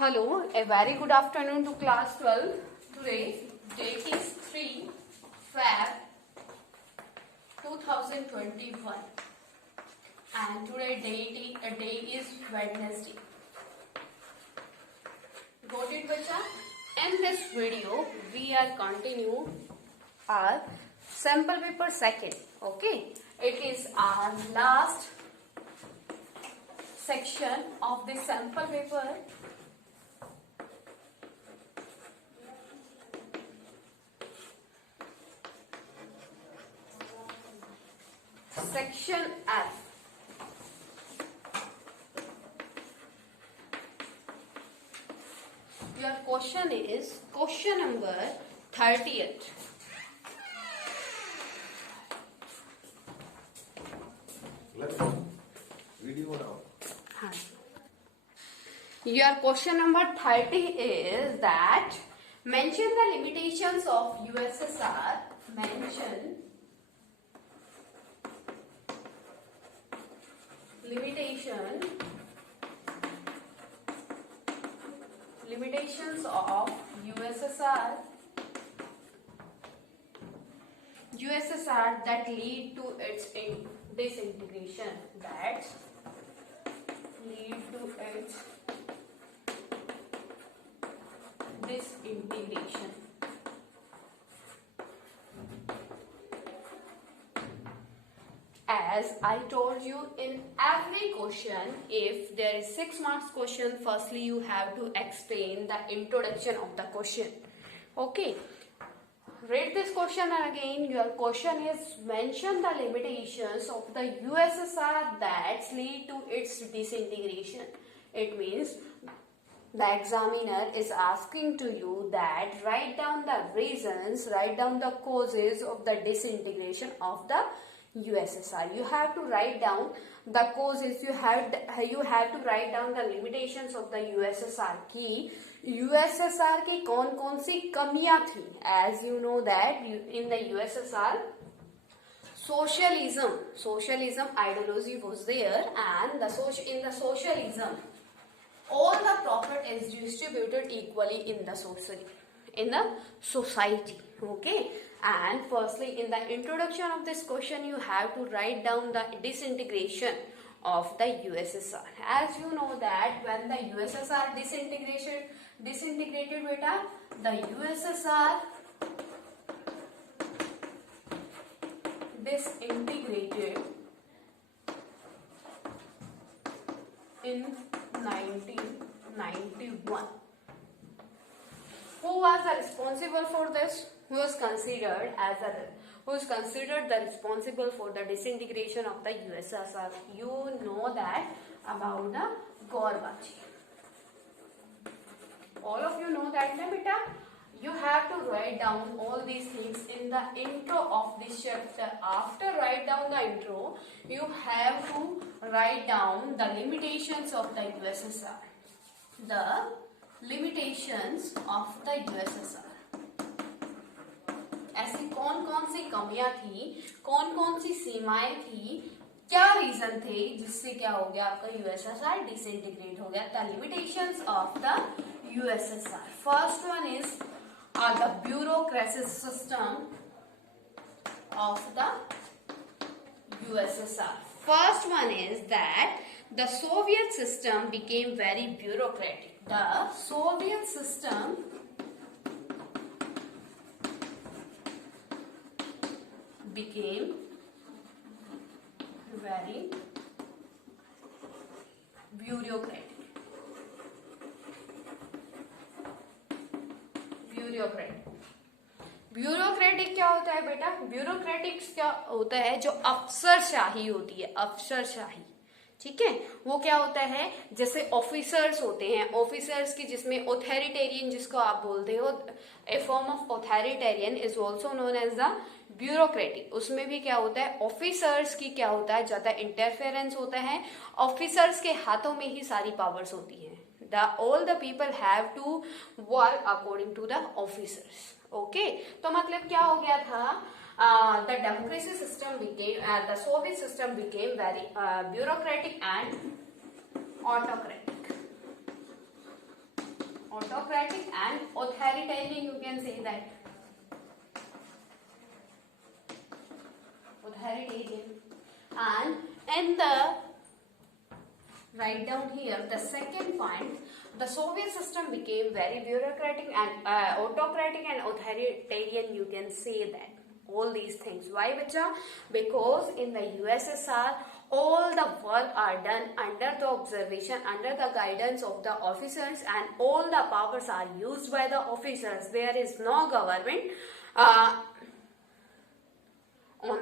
Hello, a very good afternoon to class 12. Today, date is 3 Feb 2021 and today day is Wednesday. Got it, bacha? In this video, we are continue our sample paper second. Okay, it is our last section of the sample paper. Section F. Your question is question number 38. Video now. Your question number 30 is that mention the limitations of USSR. Mention limitations of USSR that lead to its disintegration. That lead to its disintegration. As I told you, in every question, if there is 6 marks question, firstly you have to explain the introduction of the question. Okay. Read this question again. Your question is mention the limitations of the USSR that lead to its disintegration. It means the examiner is asking to you that write down the reasons, write down the causes of the disintegration of the USSR. You have to write down the causes. You have to write down the limitations of the USSR. की USSR की कौन सी कमियां थी. As you know that in the USSR socialism ideology was there, and in the socialism all the profit is distributed equally in the society. Okay. And firstly, in the introduction of this question, you have to write down the disintegration of the USSR. As you know that when the USSR disintegrated beta, the USSR disintegrated in 1991. Who was responsible for this? Who is considered the responsible for the disintegration of the USSR? You know that about the Gorbachev. All of you know that, na beta? You have to write down all these things in the intro of this chapter. After write down the intro, you have to write down the limitations of the USSR. The limitations of the USSR. ऐसी कौन सी कमियां थी, कौन सी सीमाएं थी, क्या reason थे जिससे क्या हो गया आपका यूएसएसआर डिसइंटीग्रेट हो गया. The limitations of the USSR. First one is the bureaucracy system of the USSR. First one is that the Soviet system became very bureaucratic. The Soviet system became very bureaucratic. Bureaucratic क्या होता है बेटा? Bureaucratic क्या होता है? जो अफसरशाही होती है, अफसरशाही. ठीक है, वो क्या होता है? जैसे ऑफिसर्स होते हैं, ऑफिसर्स की जिसमें ऑथोरिटेरियन जिसको आप बोलते हो, a form of authoritarian is also known as the bureaucratic. उसमें भी क्या होता है? ऑफिसर्स की क्या होता है? ज्यादा इंटरफेरेंस होता है. ऑफिसर्स के हाथों में ही सारी पावर्स होती है. all the people have to work according to the officers. Okay, तो मतलब क्या हो गया था? The democracy system became, the Soviet system became very bureaucratic and autocratic. autocratic and authoritarian, you can say that. Authoritarian. And in the, write down here the second point, the Soviet system became very bureaucratic and autocratic and authoritarian, you can say that. All these things. Why, bacha? Because in the USSR, all the work are done under the observation, under the guidance of the officers, and all the powers are used by the officers. There is no government on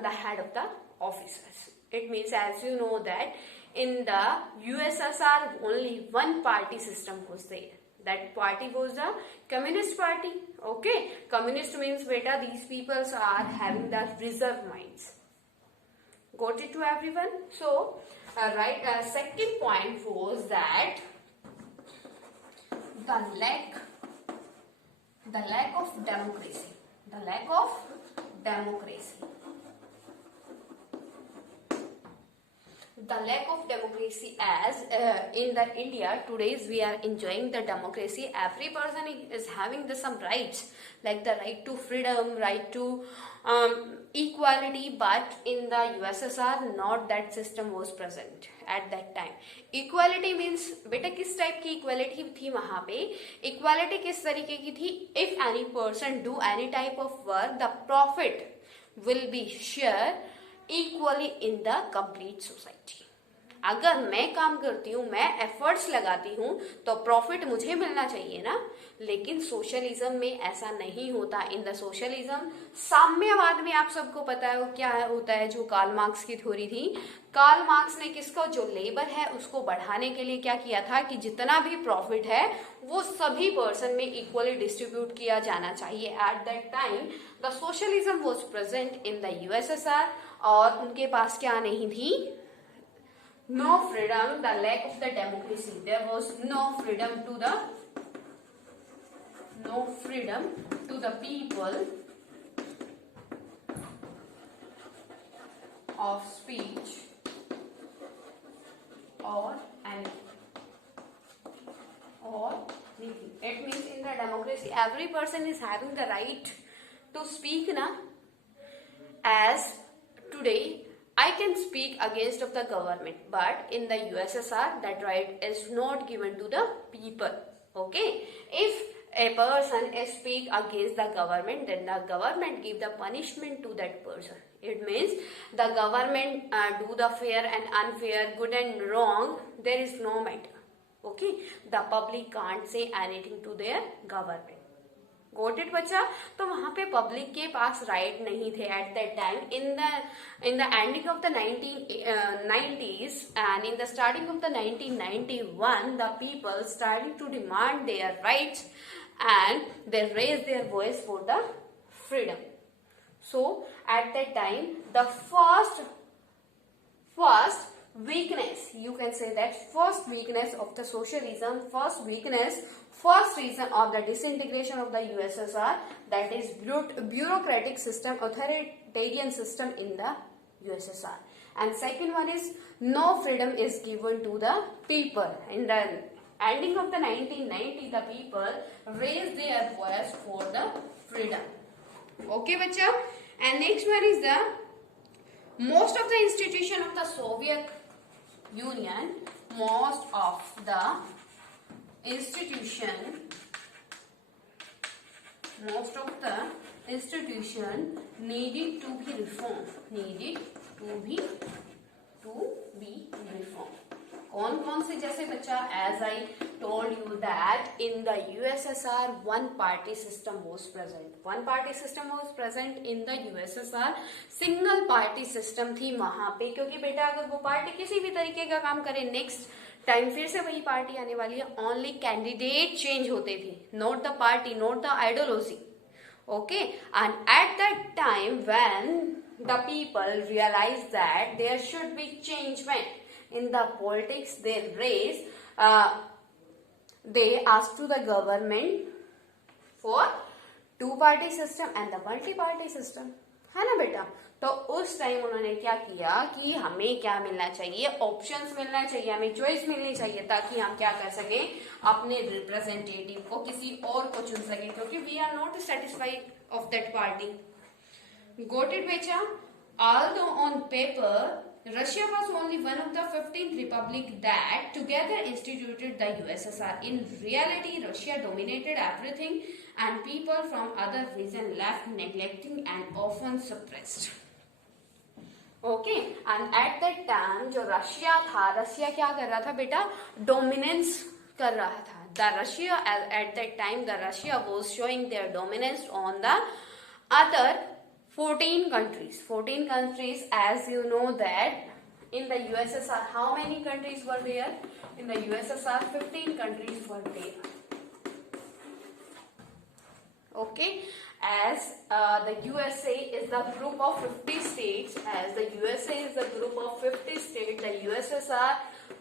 the head of the officers. It means, as you know that in the USSR only one party system was there. That party was the Communist Party. Okay, Communist means beta these people are having the reserve minds. Got it to everyone? So, second point was that the lack of democracy. The lack of democracy. The lack of democracy, as in the India today's we are enjoying the democracy. Every person is having some rights, like the right to freedom, right to equality, but in the USSR not that system was present at that time. Equality means बेटा किस type की equality थी वहाँ पे? Equality किस तरीके की थी? If any person do any type of work, the profit will be shared equally in the complete society. अगर मैं काम करती हूँ, मैं एफर्ट्स लगाती हूँ, तो प्रॉफिट मुझे मिलना चाहिए ना. लेकिन सोशलिज्म में ऐसा नहीं होता. इन द सोशलिज्म साम्यवाद में आप सबको पता है वो क्या होता है, जो कार्ल मार्क्स की थ्योरी थी. कार्ल मार्क्स ने किसको, जो लेबर है उसको बढ़ाने के लिए क्या किया था कि जितना भी प्रॉफिट है वो सभी पर्सन में इक्वली डिस्ट्रीब्यूट किया जाना चाहिए. At that time the socialism was present in the USSR, और उनके पास क्या नहीं थी? No freedom, the lack of the democracy. There was no freedom to the people of speech or anything. It means in the democracy, every person is having the right to speak, na? As today, I can speak against of the government, but in the USSR that right is not given to the people. Okay, if a person speak against the government, then the government give the punishment to that person. It means the government do the fair and unfair, good and wrong. There is no matter. Okay, the public can't say anything to their government. Got it, बच्चा? तो वहाँ पे public के पास right नहीं थे at that time. in the ending of the 1990s and in the starting of the 1991, the people starting to demand their rights and they raised their voice for the freedom. So at that time, the first weakness, you can say that first weakness of the socialism, first reason of the disintegration of the USSR, that is bureaucratic system, authoritarian system in the USSR. And second one is no freedom is given to the people. In the ending of the 1990, the people raised their voice for the freedom. Okay, bacha? And next one is the most of the institution of the Soviet Union, most of the institution needed to be reformed. कौन से, जैसे बच्चा, as I told you that in the USSR one party system was present in the USSR. Single party system थी वहां पे, क्योंकि बेटा अगर वो पार्टी किसी भी तरीके का काम करे, नेक्स्ट टाइम फिर से वही पार्टी आने वाली है. ओनली कैंडिडेट चेंज होते थे, not the party, not the ideology. Okay, and at that time when the people realized that there should be changement in the politics, they asked to the government for two-party system and the multi-party system. है ना बेटा? तो उस time उन्होंने क्या किया कि हमें क्या मिलना चाहिए, ऑप्शंस मिलना चाहिए, हमें चॉइस मिलनी चाहिए, ताकि हम क्या कर सके, अपने रिप्रेजेंटेटिव को किसी और को चुन सके, क्योंकि we are not satisfied of that party. Got it, Becha? Although on paper, Russia was only one of the 15 republics that together instituted the USSR. In reality, Russia dominated everything and people from other regions left neglecting and often suppressed. Okay, and at that time जो Russia था, Russia क्या कर रहा था बेटा, dominance कर रहा था. The Russia at that time, the Russia was showing their dominance on the other 14 countries. 14 countries, as you know that in the USSR, how many countries were there? In the USSR, 15 countries were there. Okay, as the USA is the group of 50 states, as the USA is the group of 50 states, the USSR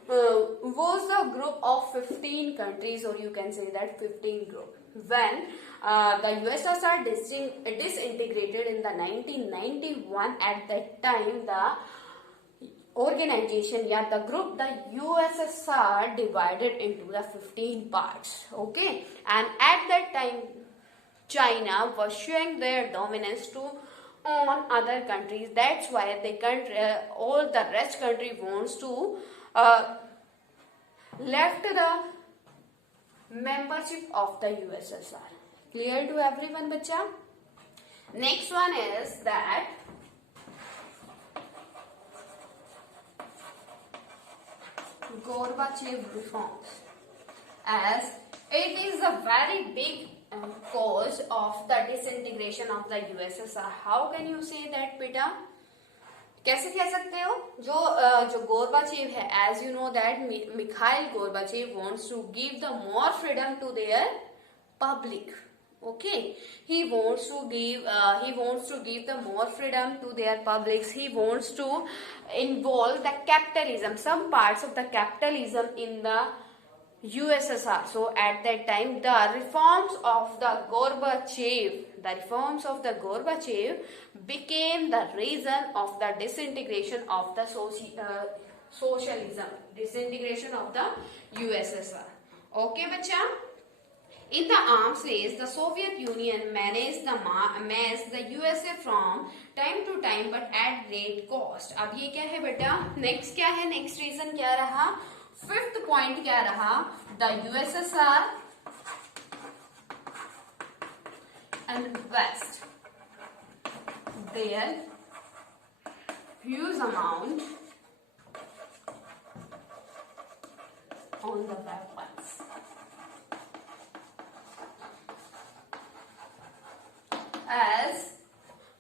was the group of 15 countries, or you can say that 15 group. When the USSR disintegrated in the 1991, at that time the organization, yeah, the group, the USSR divided into the 15 parts. Okay, and at that time China was showing their dominance to on other countries. That's why the country, all the rest country wants to left the membership of the USSR. Clear to everyone, bacha? Next one is that Gorbachev reforms, as it is a very big cause of the disintegration of the USSR. How can you say that, beta? कैसे कह सकते हो? जो Gorbachev है, as you know that Mikhail Gorbachev wants to give the more freedom to their public. Okay, he wants to give the more freedom to their publics. He wants to involve the capitalism, some parts of the capitalism in the USSR. So at that time, the reforms of the Gorbachev became the reason of the disintegration of the socialism, disintegration of the USSR. Okay, bacha? In the arms race, the Soviet Union managed the USA from time to time, but at great cost. अब ये क्या है बेटा? Next क्या है? Next reason क्या रहा? Fifth point क्या रहा? The USSR and West, their huge amount on the weapons. As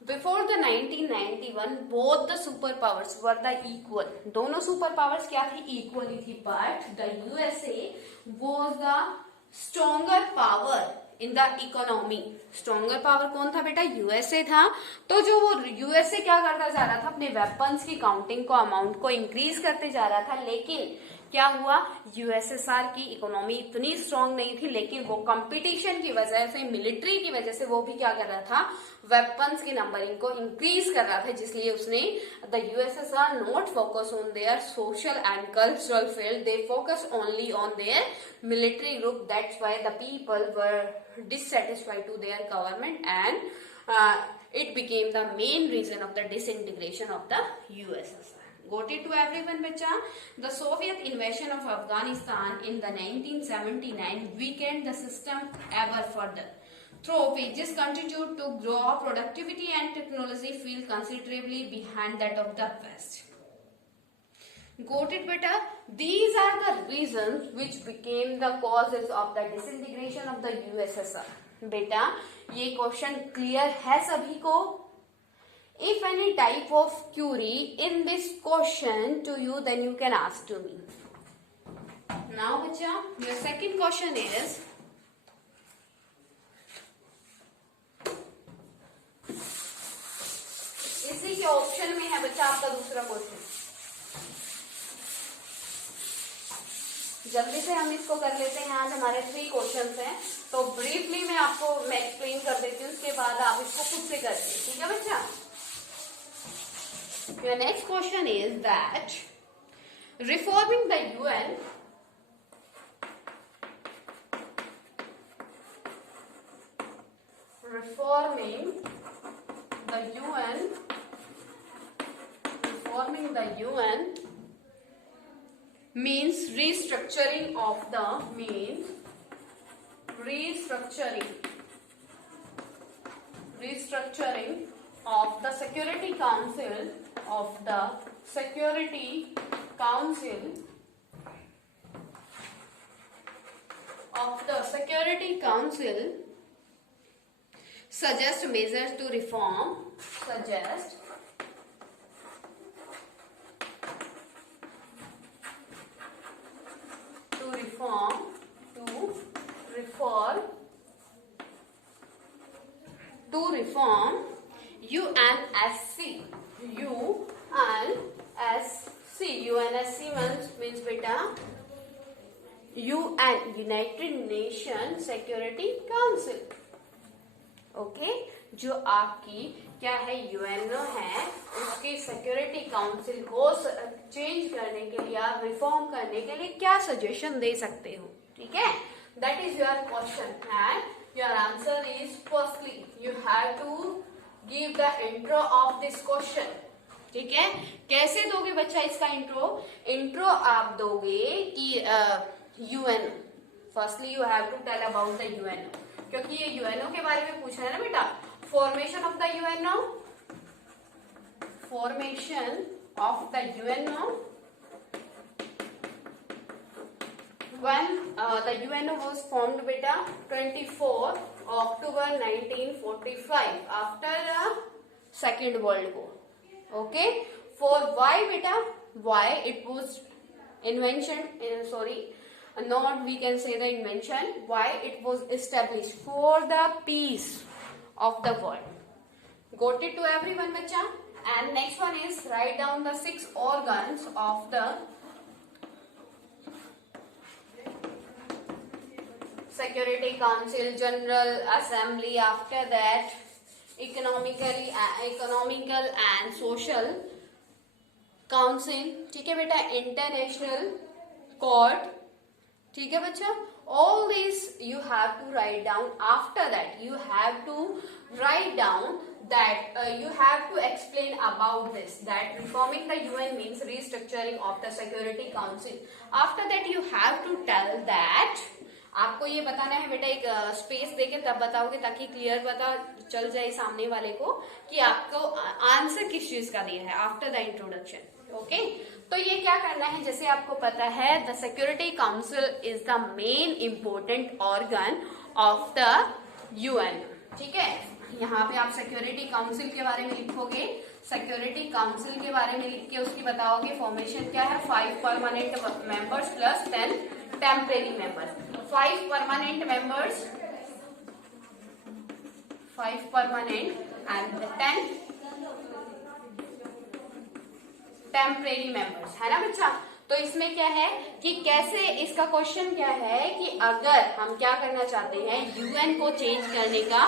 before the 1991, both the superpowers were the equal. दोनों superpowers क्या थी? Equal ही थी. But the USA was the stronger power in the economy. Stronger power कौन था बेटा? USA था. तो जो वो USA क्या करता जा रहा था? अपने weapons की counting को, amount को increase करते जा रहा था. लेकिन क्या हुआ? यूएसएसआर की इकोनॉमी इतनी स्ट्रांग नहीं थी, लेकिन वो कंपटीशन की वजह से, मिलिट्री की वजह से वो भी क्या कर रहा था? वेपन्स की नंबरिंग को इंक्रीज कर रहा था, जिसलिए उसने the USSR not focus on their social and cultural field, they focus only on their military group. That's why the people were dissatisfied to their government and it became the main reason of the disintegration of the USSR. Got it to everyone, bacha? The Soviet invasion of Afghanistan in the 1979 weakened the system ever further. Though wages continued to grow, productivity and technology fell considerably behind that of the West. Got it, beta? These are the reasons which became the causes of the disintegration of the USSR. बेटा, ये question clear है सभी को? If any type of query in this question to you, then you can ask to me. Now, bacha, your second question is, इसी के option में है बच्चा आपका दूसरा क्वेश्चन. जल्दी से हम इसको कर लेते हैं. आज हमारे 3 क्वेश्चंस हैं, तो ब्रीफली मैं एक्सप्लेन कर देती हूँ, उसके बाद आप इसको खुद से करते हैं. ठीक है बच्चा? Your next question is that reforming the UN means restructuring of the Security Council suggest measures to reform UNSC means beta UN, United Nations Security Council. Okay जो आपकी क्या है यूएनओ है, उसकी सिक्योरिटी काउंसिल को चेंज करने के लिए, रिफॉर्म करने के लिए क्या सजेशन दे सकते हो. ठीक है, that is your question and your answer is firstly you have to give the intro of this question. ठीक है, कैसे दोगे बच्चा इसका इंट्रो आप दोगे कि UNO. Firstly you have to tell about the UNO, क्योंकि ये यूएनओ के बारे में पूछा है ना बेटा. Formation of the UNO, when the UNO was formed beta 24 October 1945 after the Second World War. Okay, for why beta, why it was invention, not we can say the invention, why it was established for the peace of the world. Got it to everyone bacha? And next one is write down the 6 organs of the Security Council, General Assembly, after that economical and social council. ठीक है बेटा, international court. ठीक है बच्चा, all these you have to write down. After that you have to write down that you have to explain about this, that reforming the UN means restructuring of the Security Council. After that you have to tell that, आपको ये बताना है बेटा, एक space देके तब बताओगे ताकि क्लियर पता चल जाए सामने वाले को कि आपको आंसर किस चीज का दिया है आफ्टर द इंट्रोडक्शन. ओके, तो ये क्या करना है, जैसे आपको पता है the security council is the main important organ of the UN. ठीक है, यहाँ पे आप सिक्योरिटी काउंसिल के बारे में लिखोगे. सिक्योरिटी काउंसिल के बारे में लिख के उसकी बताओगे फॉर्मेशन क्या है, 5 permanent members plus 10 temporary members. 5 permanent members, 5 permanent and 10 temporary members, है ना बच्चा. तो इसमें क्या है कि कैसे, इसका क्वेश्चन क्या है कि अगर हम क्या करना चाहते हैं, यूएन को चेंज करने का,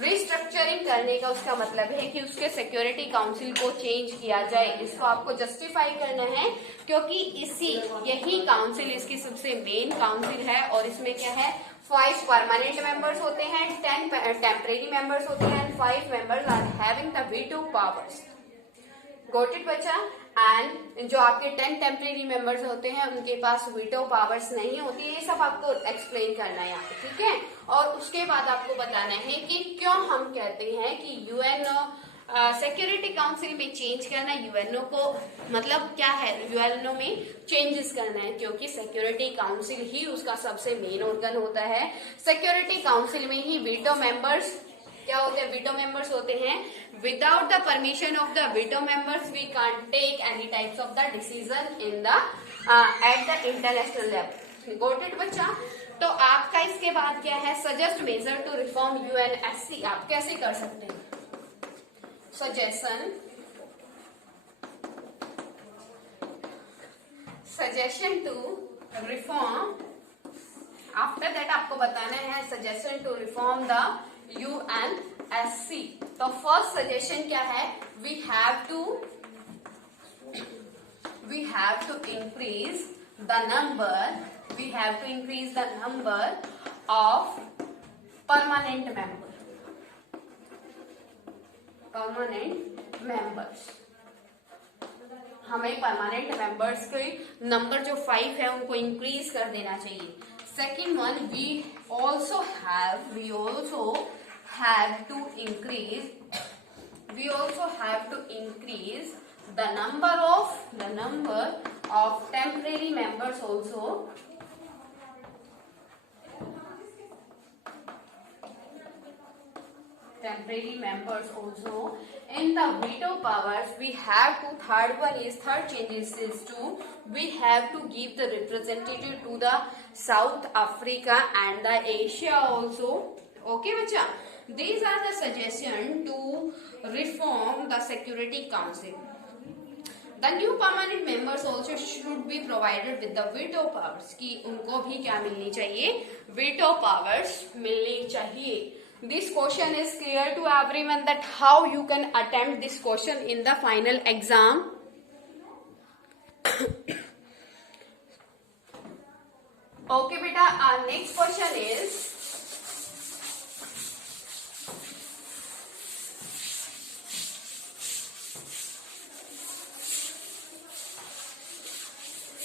रिस्ट्रक्चरिंग करने का, उसका मतलब है कि उसके सिक्योरिटी काउंसिल को चेंज किया जाए. इसको आपको जस्टिफाई करना है क्योंकि यही काउंसिल इसकी सबसे मेन काउंसिल है और इसमें क्या है, 5 परमानेंट मेंबर्स होते हैं, 10 टेम्परेरी मेंबर्स होते हैं and 5 members are having the veto powers. Got it बच्चा. एंड जो आपके 10 टेम्परेरी मेंबर्स होते हैं उनके पास वीटो पावर्स नहीं होती है. ये सब आपको एक्सप्लेन करना है यहाँ पे. ठीक है, और उसके बाद आपको बताना है कि क्यों हम कहते हैं कि यूएनओ सिक्योरिटी काउंसिल में चेंज करना, यूएनओ को मतलब क्या है, यूएनओ में चेंजेस करना है क्योंकि सिक्योरिटी काउंसिल ही उसका सबसे मेन ऑर्गन होता है. सिक्योरिटी काउंसिल में ही वीटो मेंबर्स क्या होते हैं, वीटो मेंबर्स होते हैं. Without the permission of the veto members we can't take any types of the decision in the at the international level. Got it बच्चा. तो आपका इसके बाद क्या है, suggest major to reform UNSC. आप कैसे कर सकते हैं, suggestion to reform. After that आपको बताना है suggestion to reform the UNSC. तो फर्स्ट सजेशन क्या है, we have to we have to increase the number of permanent members. हमें परमानेंट मेंबर्स के नंबर जो 5 है उनको इंक्रीज कर देना चाहिए. Second one, we also have to increase the number of temporary members also. In the veto powers, we have to, third changes is to, we have to give the representative to the South Africa and the Asia also. Okay bacha, these are the suggestion to reform the Security Council. The new permanent members also should be provided with the veto powers. कि उनको भी क्या मिलनी चाहिए? Veto powers मिलनी चाहिए. This question is clear to everyone that how you can attempt this question in the final exam. Okay beta, our next question is,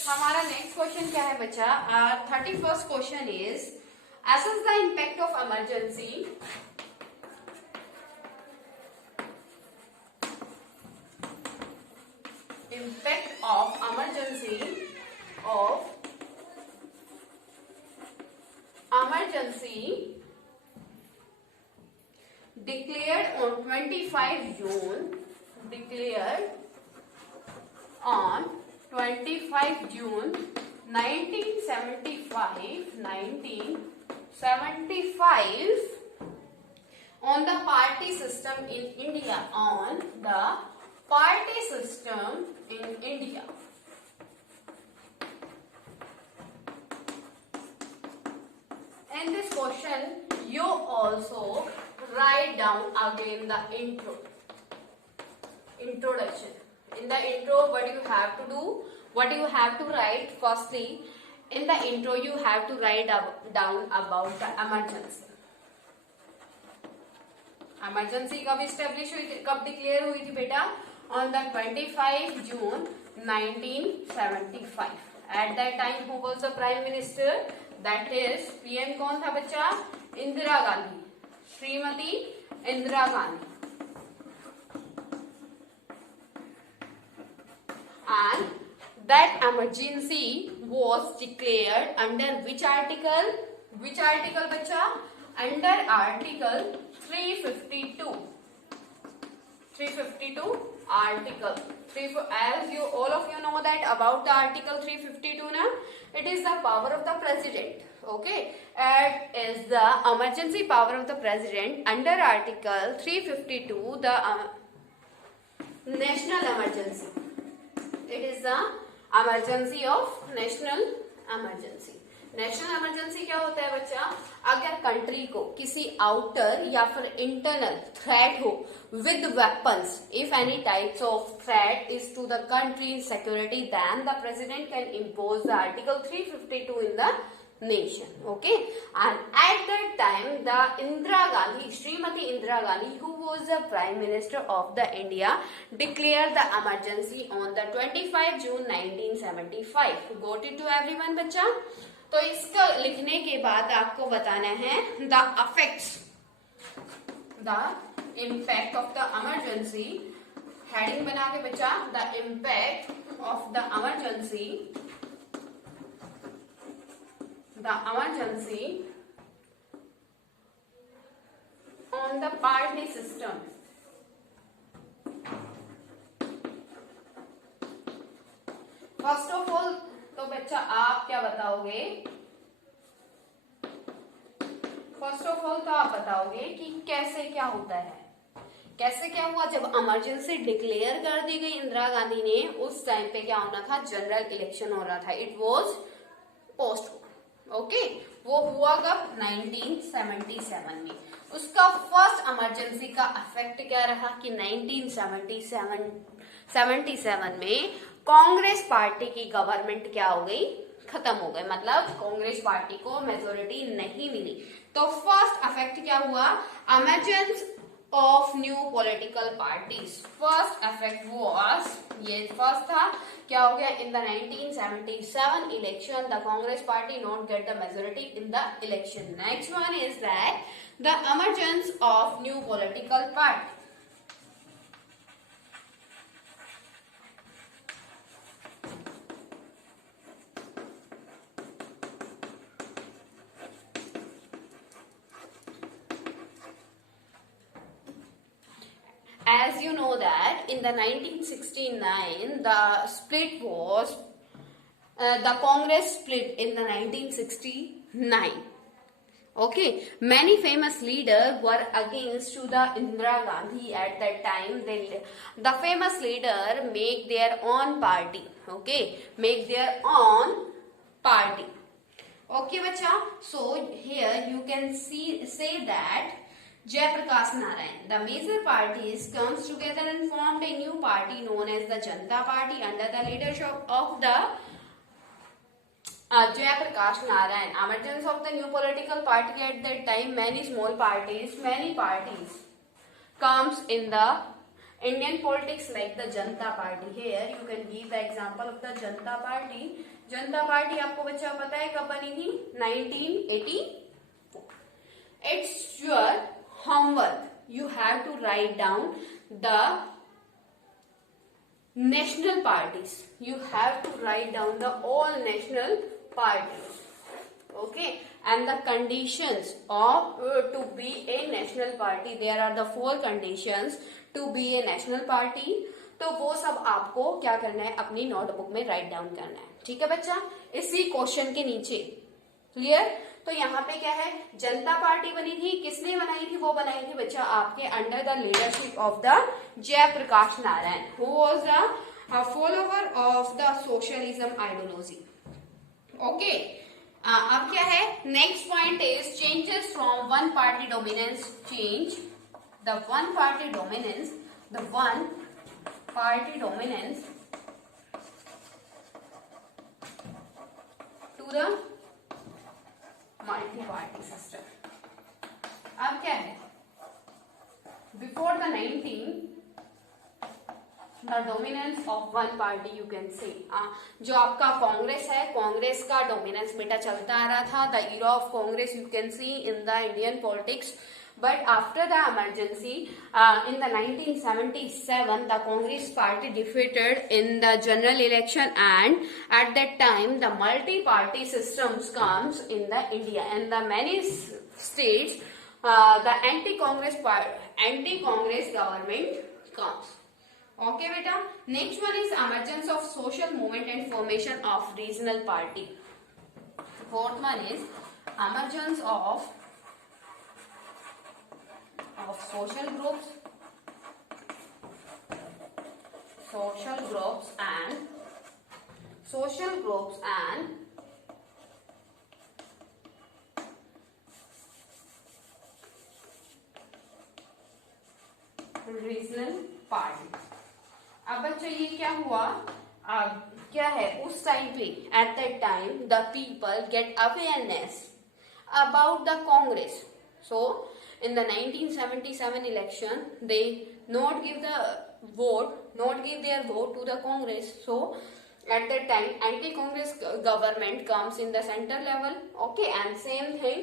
हमारा next question क्या है बच्चा? 31st question is, assess the impact of emergency declared on 25 June 1975 on the party system in India. In this question, you also write down again the introduction. In the intro, what you have to write? Firstly, in the intro, you have to write down about the emergency. Emergency कब establish हुई थी, कब declare हुई थी बेटा? On the 25 June 1975. At that time, who was the Prime Minister? That is, PM कौन था बच्चा? Indira Gandhi, Shrimati Indira Gandhi. And that emergency was declared under which article? Which article बच्चा? Under Article 352. 352 article. As you all of you know that about the Article 352 na, it is the power of the president. Okay, it is the emergency power of the president under Article 352, the national emergency. It is the emergency of national emergency. National emergency क्या होता है बच्चा? अगर country को किसी outer या फिर internal threat हो with weapons, if any types of threat is to the country security, then the president can impose the article 352 in the nation. Okay, and at that time the Srimati Indira Gandhi, who was the Prime Minister of the India, declared the emergency on the 25 June 1975. Got it to everyone बच्चा? तो इसका लिखने के बाद आपको बताना है the impact of the emergency. Heading बना के बच्चा, the impact of the emergency on the party system. First of all, तो बच्चा आप क्या बताओगे? फर्स्ट ऑफ ऑल तो आप बताओगे कि कैसे क्या होता है, कैसे क्या हुआ जब इमरजेंसी डिक्लेयर कर दी गई इंदिरा गांधी ने. उस टाइम पे क्या होना था? जनरल इलेक्शन हो रहा था. It was post. ओके, वो हुआ कब? 1977 में. उसका फर्स्ट इमरजेंसी का इफेक्ट क्या रहा कि 1977 में कांग्रेस पार्टी की गवर्नमेंट क्या हो गई, खत्म हो गई, मतलब कांग्रेस पार्टी को मेजोरिटी नहीं मिली। तो फर्स्ट इफेक्ट क्या हुआ, emergence of new political parties. First effect was, ये फर्स्ट था, क्या हो गया, in the 1977 election the Congress party not get the majority in the election. Next one is that the emergence of new political party. As you know that in the 1969 the split was the Congress split in the 1969. Okay, many famous leaders were against to the Indira Gandhi at that time. The famous leader make their own party. Okay, make their own party. Okay, bacha. So here you can say that Jayaprakash Narayan, the major parties comes together and formed a new party known as the Janata Party under the leadership of the Jayaprakash Narayan. Emergence of the new political party at that time, many parties comes in the Indian politics like the Janata Party. Here you can give the example of the Janata Party. Janata Party आपको बच्चा पता है कब बनी थी, 1984. It's your homework. You have to write down the national parties. You have to write down the all national parties. Okay, and the conditions of to be a national party. There are the 4 conditions to be a national party. तो वो सब आपको क्या करना है, अपनी notebook में write down करना है। ठीक है बच्चा, इसी क्वेश्चन के नीचे। क्लियर? तो यहाँ पे क्या है, जनता पार्टी बनी थी, किसने बनाई थी, वो बनाई थी बच्चा आपके under the leadership of the Jayaprakash Narayan, who was the follower of the socialism ideology. Okay, अब क्या है, next point is changes from one party dominance, change the one party dominance, the one party dominance to the multi party system. अब क्या है, before the 19 the dominance of one party you can say, जो आपका कांग्रेस है, कांग्रेस का dominance बेटा चलता आ रहा था, the era of Congress you can see in the Indian politics. But after the emergency, in the 1977, the Congress party defeated in the general election, and at that time, the multi-party systems comes in the India, and the many states, the anti-Congress government comes. Okay, beta. Next one is emergence of social movement and formation of regional party. Fourth one is emergence of social groups and regional party. अब बच्चों ये क्या हुआ, क्या है, उस time पे at that time the people get awareness about the Congress. So in the 1977 election they not give their vote to the Congress. So at that time anti-Congress government comes in the center level. Okay, and same thing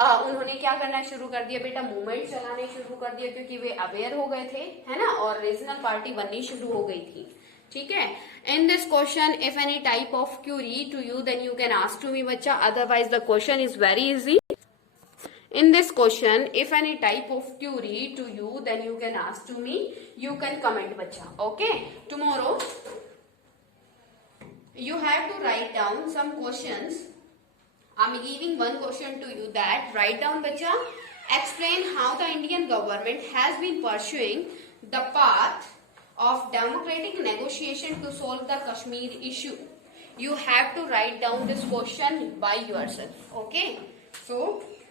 उन्होंने क्या करना शुरू कर दिया बेटा, movement चलाने शुरू कर दिया, क्योंकि वे अवेयर हो गए थे, है ना, और रीजनल पार्टी बननी शुरू हो गई थी। ठीक है, in this question if any type of query to you then you can ask to me बच्चा, otherwise the question is very easy. In this question, if any type of query to you, then you can ask to me. You can comment, bacha. Okay. Tomorrow, you have to write down some questions. I'm giving one question to you that write down, bacha. Explain how the Indian government has been pursuing the path of democratic negotiation to solve the Kashmir issue. You have to write down this question by yourself. Okay. So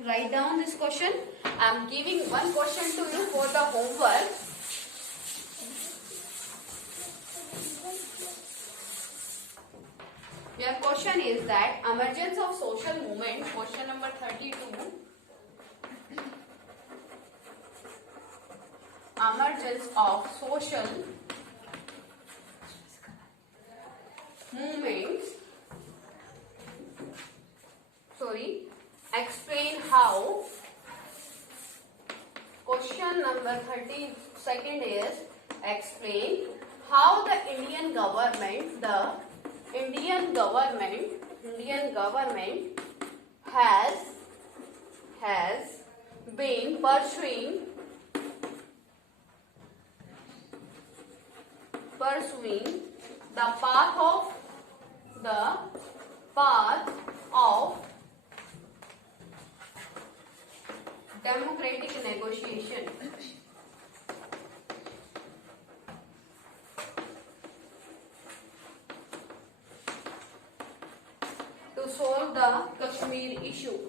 write down this question. I am giving one question to you for the homework. Your question is that emergence of social movement, question number 32. Emergence of social movements. Explain how. Question number 32nd is explain how the Indian government has been pursuing the path of democratic negotiation. To solve the Kashmir issue.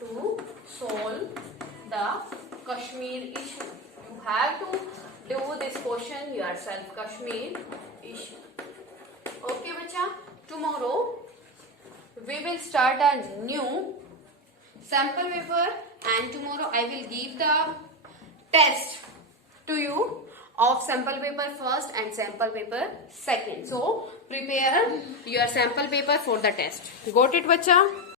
You have to do this question yourself. Kashmir issue. Okay, bacha. Tomorrow we will start a new sample paper, and tomorrow I will give the test to you of sample paper first and sample paper second. So prepare your sample paper for the test. Got it, bacha?